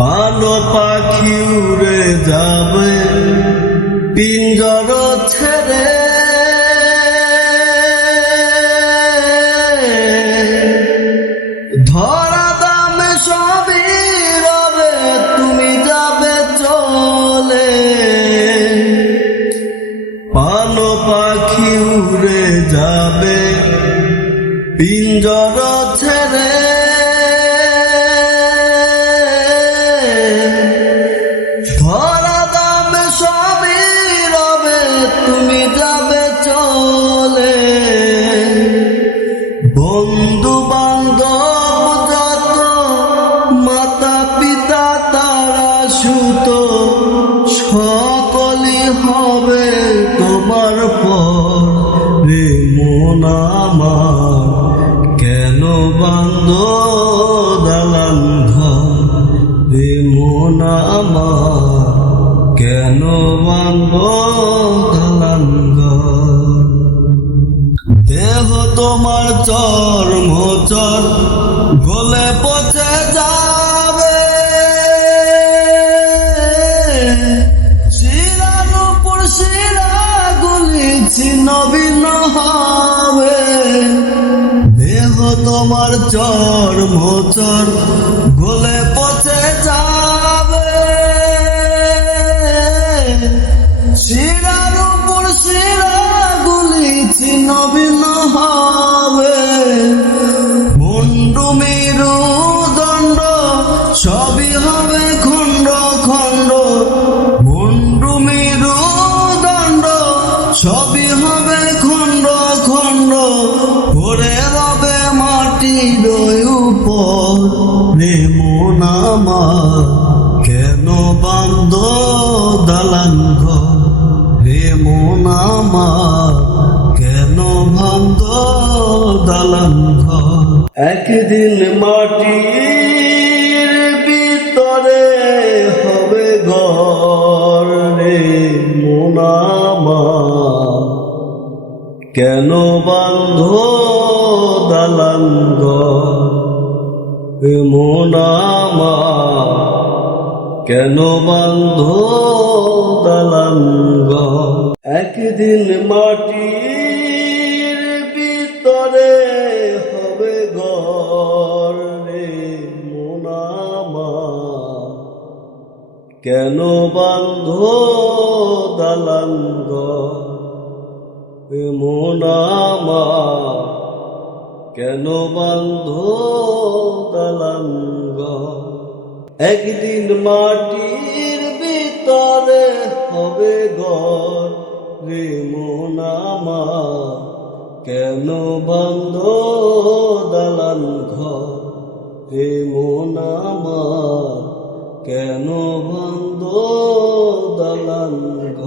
ভালো পাখি উড়ে যাবে পিঞ্জর ছেড়ে, ধরা দামে সবই রবে, তুমি যাবে চলে। ভালো পাখি উড়ে যাবে পিঞ্জর ছেড়ে, ধরা দামে সবই রবে, তুমি যাবে চলে। বন্ধু বান্ধব যত, মাতা পিতা তারা সুত, সকলই হবে তোমার পর। রে মন আমার কেন বান্ধ দালান ঘর, রে মন আমার কেন বান্ধ দালান ঘর। দেহ তোমার চর্মচর গলে পচে যাবে, শিরার উপর শিরাগুলি ছিন্ন ভিন্ন হবে। দেহ তোমার চর্মচর গলে পচে যাবে, শিরার উপর শিরাগুলি ছিন্ন ভিন্ন হবে। মুন্ডু মেরুদণ্ড সবই হবে খণ্ড খণ্ড, মুন্ডু মেরুদণ্ড সবই হবে খণ্ড খণ্ড। পড়ে রবে মাটির উপর, রে মন আমার কেন বান্ধ দালান ঘর, রে মন আমার কেন বান্ধ দালান ঘর। একদিন মাটির ভিতরে হবে ঘর, রে মন আমার কেন বান্ধ দালান ঘর, রে মন আমার কেন বান্ধ দালান ঘর। একদিন মাটির ভিতরে হবে ঘর, রে মন আমার কেন বান্ধ দালান ঘর, রে মন আমার কেন বান্ধ দালান ঘর। একদিন মাটির ভিতরে হবে ঘর, রে মন আমার কেন বান্ধ দালান ঘর, রে মন আমার কেন বান্ধ দালান ঘর।